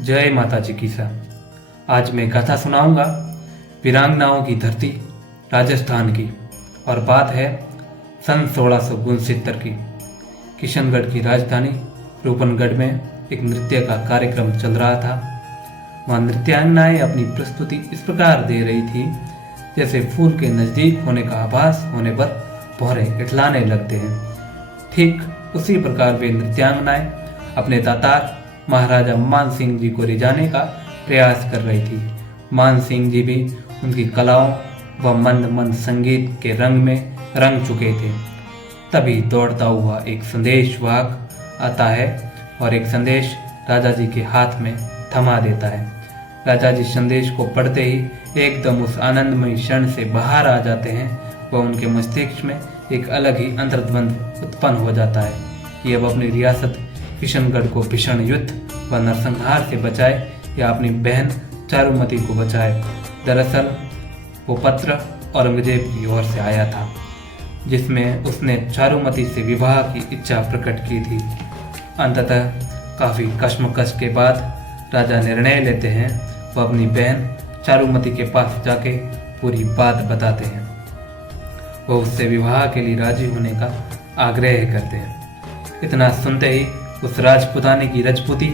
जय माता जी की सा। आज मैं कथा सुनाऊंगा वीरांगनाओं की धरती राजस्थान की। और बात है सन 1669 की। किशनगढ़ की राजधानी रूपनगढ़ में एक नृत्य का कार्यक्रम चल रहा था। वहाँ नृत्यांगनाएं अपनी प्रस्तुति इस प्रकार दे रही थी जैसे फूल के नज़दीक होने का आभास होने पर भौरे इठलाने लगते हैं। ठीक उसी प्रकार वे नृत्यांगनाएं अपने दातार महाराजा मान सिंह जी को रिझाने का प्रयास कर रही थी। मान सिंह जी भी उनकी कलाओं व मंद मंद संगीत के रंग में रंग चुके थे। तभी दौड़ता हुआ एक संदेश वाहक आता है और एक संदेश राजा जी के हाथ में थमा देता है। राजा जी संदेश को पढ़ते ही एकदम उस आनंदमय क्षण से बाहर आ जाते हैं व उनके मस्तिष्क में एक अलग ही अंतर्द्वंद उत्पन्न हो जाता है कि अब अपनी रियासत किशनगढ़ को भीषण युद्ध व नरसंहार से बचाए या अपनी बहन चारुमती को बचाए। दरअसल वो पत्र औरंगजेब की ओर से आया था जिसमें उसने चारुमती से विवाह की इच्छा प्रकट की थी। अंततः काफ़ी कश्मकश के बाद राजा निर्णय लेते हैं वह अपनी बहन चारुमती के पास जाके पूरी बात बताते हैं। वह उससे विवाह के लिए राजी होने का आग्रह करते हैं। इतना सुनते ही उस राजपुतानी की रजपूती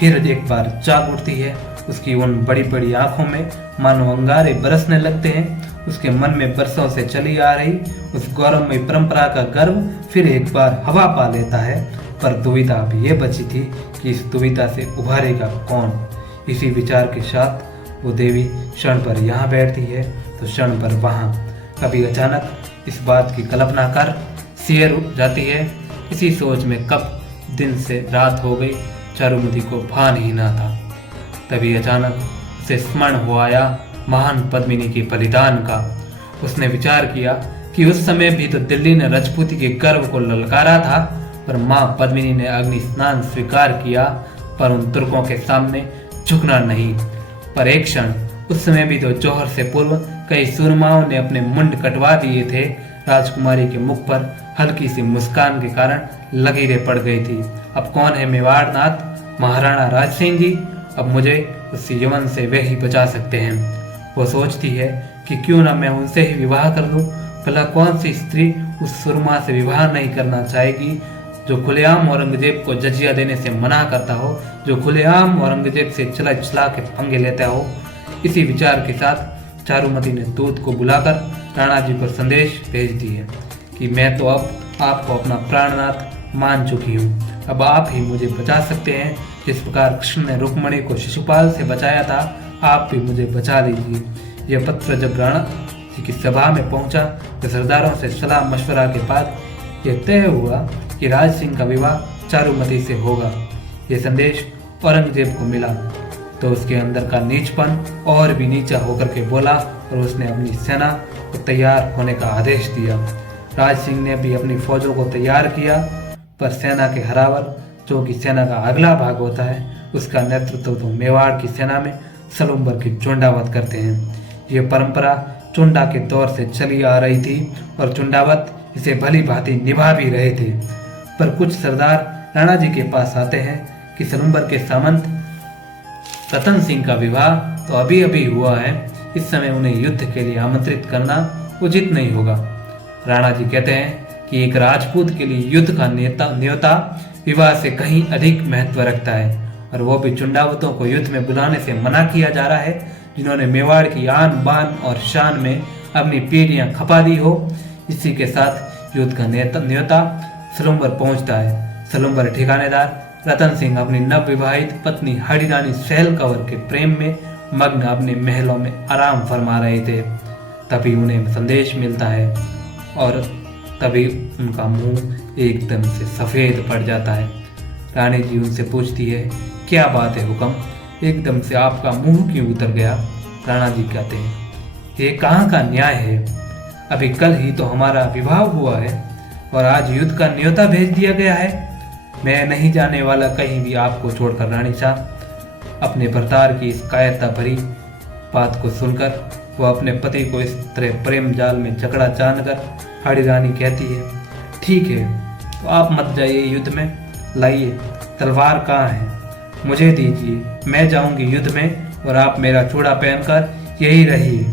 फिर एक बार जाग उठती है। उसकी उन बड़ी बड़ी आंखों में मानो अंगारे बरसने लगते हैं। उसके मन में बरसों से चली आ रही उस गौरवमयी परंपरा का गर्व फिर एक बार हवा पा लेता है। पर दुविधा भी ये बची थी कि इस दुविधा से उभारेगा कौन। इसी विचार के साथ वो देवी क्षण पर यहाँ बैठती है तो क्षण पर वहाँ। कभी अचानक इस बात की कल्पना कर सिर उठ जाती है। इसी सोच में कब दिन से रात हो गई चारुमती को भान ही ना था। तभी अचानक उसे स्मरण हो आया महान पद्मिनी के बलिदान का। उसने विचार किया कि उस समय भी तो दिल्ली ने रजपूती के गर्व को ललकारा था, पर मां पद्मिनी ने अग्नि स्नान स्वीकार किया पर उन तुर्कों के सामने झुकना नहीं। पर एक क्षण उस समय भी तो जौहर से पूर्व कई सूरमाओं ने अपने मुंड कटवा दिए थे। राजकुमारी के मुख पर हल्की सी मुस्कान के कारण लकीरें पड़ गई थी। अब कौन है मेवाड़नाथ महाराणा राज सिंह जी। अब मुझे उस यमन से वे ही बचा सकते हैं। वो सोचती है कि क्यों ना मैं उनसे ही विवाह कर लूं। भला कौन सी स्त्री उस सुरमा से विवाह नहीं करना चाहेगी जो खुलेआम औरंगजेब को जजिया देने से मना करता हो, जो खुलेआम औरंगजेब से चला चला के पंगे लेता हो। इसी विचार के साथ चारुमती ने दूत को बुलाकर राणा जी को संदेश भेज दी है कि मैं तो अब आपको अपना प्राणनाथ मान चुकी हूँ। अब आप ही मुझे बचा सकते हैं। जिस प्रकार कृष्ण ने रुक्मणी को शिशुपाल से बचाया था, आप भी मुझे बचा लीजिए। यह पत्र जब राणा जी की सभा में पहुंचा तो सरदारों से सलाह मशवरा के बाद यह तय हुआ कि राज सिंह का विवाह चारुमती से होगा। यह संदेश औरंगजेब को मिला तो उसके अंदर का नीचपन और भी नीचा होकर के बोला और उसने अपनी सेना को तैयार होने का आदेश दिया। राज सिंह ने भी अपनी फौजों को तैयार किया, पर सेना के हरावर जो कि सेना का अगला भाग होता है उसका नेतृत्व तो मेवाड़ की सेना में सलुम्बर की चुंडावत करते हैं। ये परंपरा चुंडा के दौर से चली आ रही थी और चुंडावत इसे भली भांति निभा भी रहे थे। पर कुछ सरदार राणा जी के पास आते हैं कि सलुम्बर के सामंत रतन सिंह का विवाह तो अभी अभी हुआ है, इस समय उन्हें युद्ध के लिए आमंत्रित करना उचित नहीं होगा। राणा जी कहते हैं कि एक राजपूत के लिए युद्ध का न्योता विवाह से कहीं अधिक महत्व रखता है और वो भी चुंडावतों को युद्ध में बुलाने से मना किया जा रहा है जिन्होंने मेवाड़ की आन बान और शान में अपनी पीढ़ियां खपा दी हो। इसी के साथ युद्ध का न्योता सलुम्बर पहुंचता है। सलुम्बर ठिकानेदार रतन सिंह अपनी नवविवाहित पत्नी हरिरानी सहल कंवर के प्रेम में मग्न अपने महलों में आराम फरमा रहे थे। तभी उन्हें संदेश मिलता है और तभी उनका मुंह एकदम से सफ़ेद पड़ जाता है। रानी जी उनसे पूछती है, क्या बात है हुक्म, एकदम से आपका मुंह क्यों उतर गया। राणा जी कहते हैं, ये कहाँ का न्याय है। अभी कल ही तो हमारा विवाह हुआ है और आज युद्ध का न्योता भेज दिया गया है। मैं नहीं जाने वाला कहीं भी आपको छोड़कर। रानी साहब अपने भरतार की इस कायरता भरी बात को सुनकर वह अपने पति को इस तरह प्रेम जाल में जकड़ा जानकर हाड़ी रानी कहती है, ठीक है तो आप मत जाइए युद्ध में, लाइए तलवार कहाँ है। मुझे दीजिए, मैं जाऊंगी युद्ध में और आप मेरा चूड़ा पहनकर यही रहिए।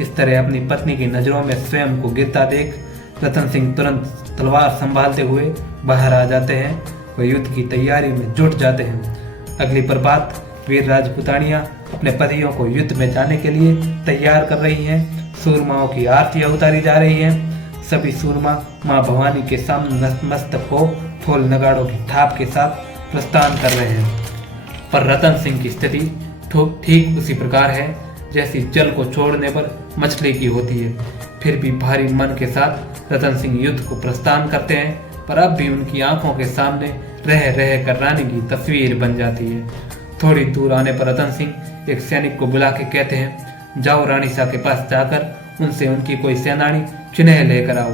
इस तरह अपनी पत्नी की नजरों में स्वयं को गिरता देख रतन सिंह तुरंत तलवार संभालते हुए बाहर आ जाते हैं और युद्ध की तैयारी में जुट जाते हैं। अगली प्रभात वीर राजपूतानियां अपने पतियों को युद्ध में जाने के लिए तैयार कर रही हैं। सूरमाओं की आरतियां उतारी जा रही हैं। सभी सूरमा मां भवानी के सामने नतमस्तक हो ढोल नगाड़ों की थाप के साथ प्रस्थान कर रहे हैं। पर रतन सिंह की स्थिति ठीक उसी प्रकार है जैसी जल को छोड़ने पर मछली की होती है। फिर भी भारी मन के साथ रतन सिंह युद्ध को प्रस्थान करते हैं, पर अब भी उनकी आंखों के सामने रह रह कर रानी की तस्वीर बन जाती है। थोड़ी दूर आने पर रतन सिंह एक सैनिक को बुला के कहते हैं, जाओ रानी सा के पास जाकर उनसे उनकी कोई सेनानी चुनह लेकर आओ।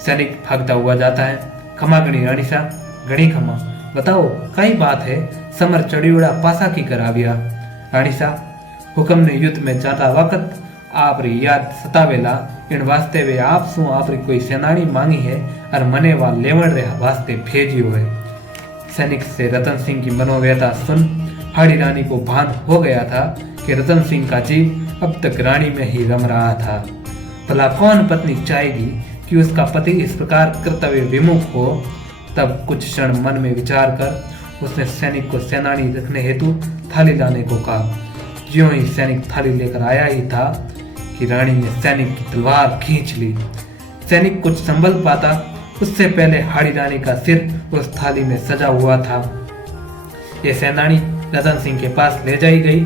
सैनिक भागता हुआ जाता है। खमा गणी रानी सा, घणी खमा, बताओ कई बात है, समर चढ़ियोड़ा पासा की कराविया। रानी सा, हुक्म ने युद्ध में जाता वक्त आप री याद सतावेला इन वास्ते वे आप सु आप री कोई सेनानी मांगी है और मने वा लेवड़ रे वास्ते भेजियो है। सैनिक से रतन सिंह की मनोव्यथा सुन हाड़ी रानी को भान हो गया था कि रतन सिंह का जीव अब तक रानी में ही रम रहा था। भला कौन पत्नी चाहेगी कि उसका पति इस प्रकार कर्तव्य विमुख हो। तब कुछ क्षण मन में विचार कर उसने सैनिक को सेनानी रखने हेतु थाली लाने को कहा। ज्यों ही सैनिक थाली लेकर आया ही था कि रानी ने सैनिक की तलवार खींच ली। सैनिक कुछ संभल पाता उससे पहले हाड़ी रानी का सिर उस थाली में सजा हुआ था। ये सेनानी रतन सिंह के पास ले जाई गई।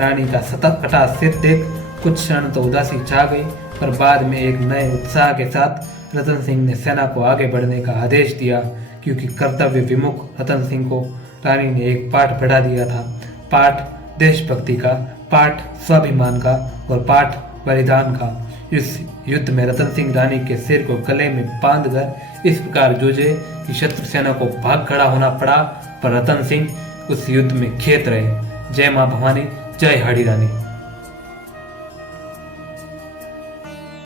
रानी का सतत कटा सिर देख कुछ क्षण तो उदासी छा गई, पर बाद में एक नए उत्साह के साथ रतन सिंह ने सेना को आगे बढ़ने का आदेश दिया, क्योंकि कर्तव्य विमुख रतन सिंह को रानी ने एक पाठ पढ़ा दिया था। पाठ देशभक्ति का, पाठ स्वाभिमान का और पाठ बलिदान का। इस युद्ध में रतन सिंह रानी के सिर को गले में बांधकर इस प्रकार जूझे कि शत्रु सेना को भाग खड़ा होना पड़ा, पर रतन सिंह उस युद्ध में खेत रहे। जय मां भवानी, जय हाड़ी रानी।